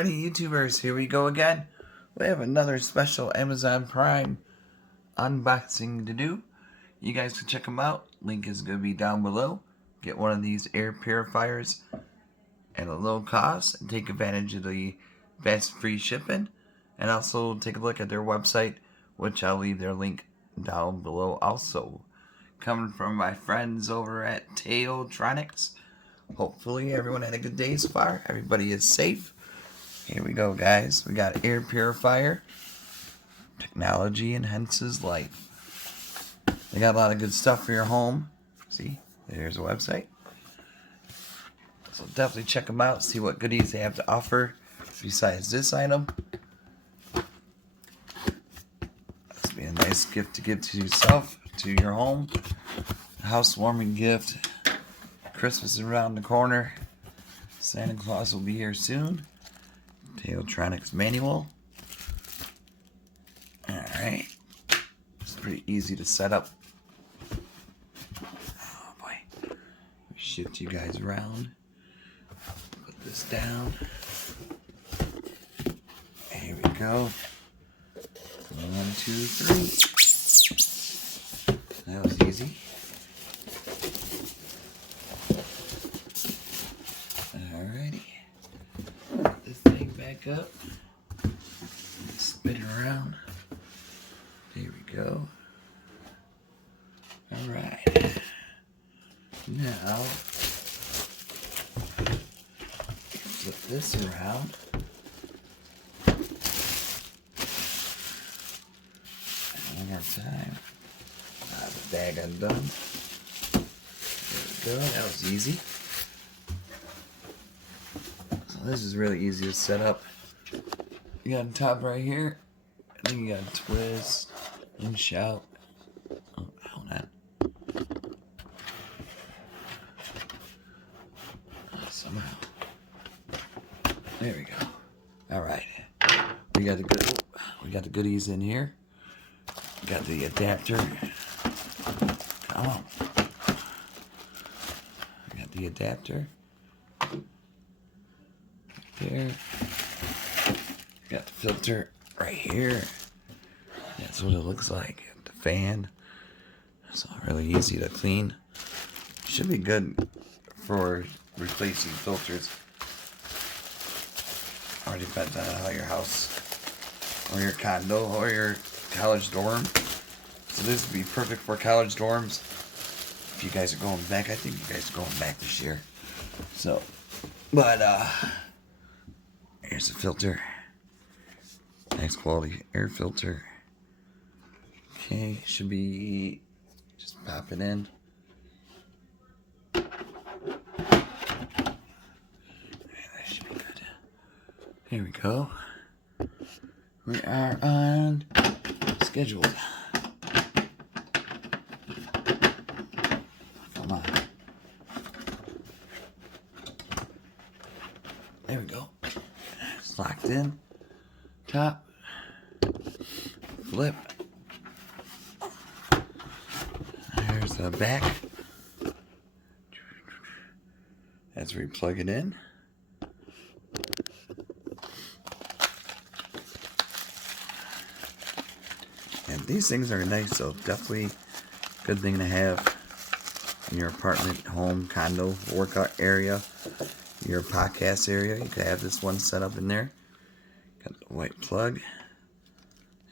Alrighty, YouTubers, here we go again. We have another special Amazon Prime unboxing to do. You guys can check them out. Link is going to be down below. Get one of these air purifiers at a low cost and take advantage of the fast free shipping. And also take a look at their website, which I'll leave their link down below also. Coming from my friends over at Taotronics. Hopefully everyone had a good day so far. Everybody is safe. Here we go, guys. We got air purifier. Technology enhances life. They got a lot of good stuff for your home. See, there's a website. So definitely check them out. See what goodies they have to offer besides this item. This be a nice gift to give to yourself, to your home. A housewarming gift. Christmas is around the corner. Santa Claus will be here soon. Taotronics manual. Alright. It's pretty easy to set up. Oh boy. Let me shift you guys around. Put this down. Here we go. 1, 2, 3. That was easy. Alrighty. Put this thing back up. Spin it around. There we go. Alright. Now, flip this around. And one more time. The bag undone. There we go. That was easy. So this is really easy to set up. You got on top right here. I think you got to twist and shout. Oh, hold on. Somehow. There we go. All right. We got the goodies in here. We got the adapter. Come on. We got the adapter. There. Got the filter right here. That's what it looks like. The fan. It's all really easy to clean. Should be good for replacing filters. Or depends on how your house or your condo or your college dorm. So this would be perfect for college dorms. If you guys are going back, I think you guys are going back this year. So, but here's the filter. Nice quality air filter. Okay, should be just pop it in. That should be good. Here we go. We are on schedule. Come on. There we go. It's locked in. Top. Flip. There's the back. That's where you plug it in. And these things are nice, so definitely good thing to have in your apartment, home, condo, workout area, your podcast area. You could have this one set up in there. Got the white plug.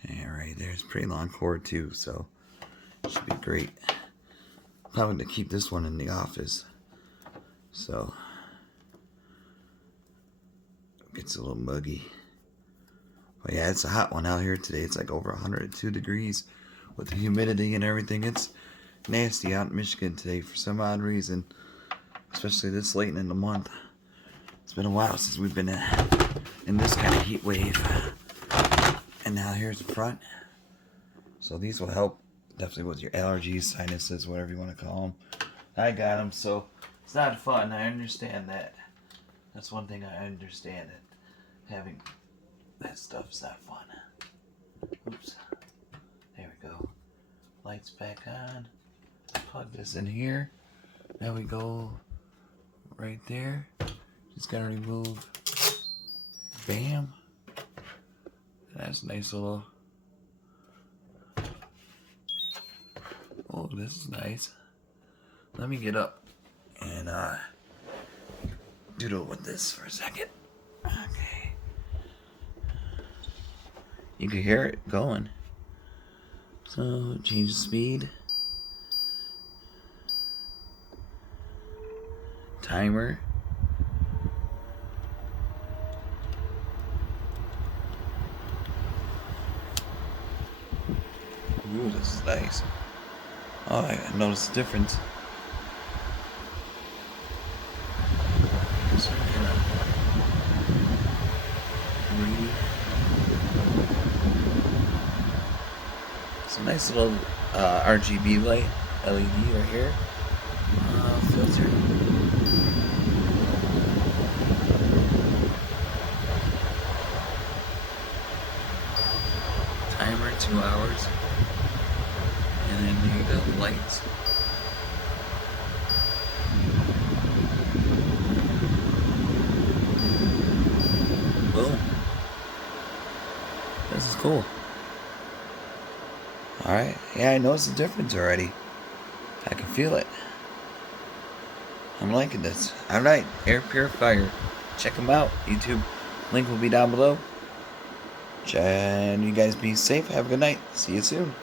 And right there's pretty long cord too, so it should be great. Probably going to keep this one in the office, so it gets a little muggy. But yeah, it's a hot one out here today. It's like over 102 degrees with the humidity and everything. It's nasty out in Michigan today for some odd reason, especially this late in the month. It's been a while since we've been in this kind of heat wave. And now here's the front. So these will help definitely with your allergies, sinuses, whatever you want to call them. I got them, so it's not fun. I understand that. That's one thing I understand, that having that stuff's not fun. Oops. There we go. Lights back on. Plug this in here. Now we go right there. Just gotta remove Bam. That's a nice little... Oh, this is nice. Let me get up and doodle with this for a second. Okay. You can hear it going. So, change the speed. Timer. Ooh, this is nice. Oh, I noticed the difference. So, it's a nice little RGB light, LED right here. Filter. Timer, 2 hours. And then here you go, the lights. Boom. This is cool. Alright, yeah, I noticed the difference already. I can feel it. I'm liking this. Alright, air purifier. Check them out. YouTube link will be down below. And you guys be safe. Have a good night. See you soon.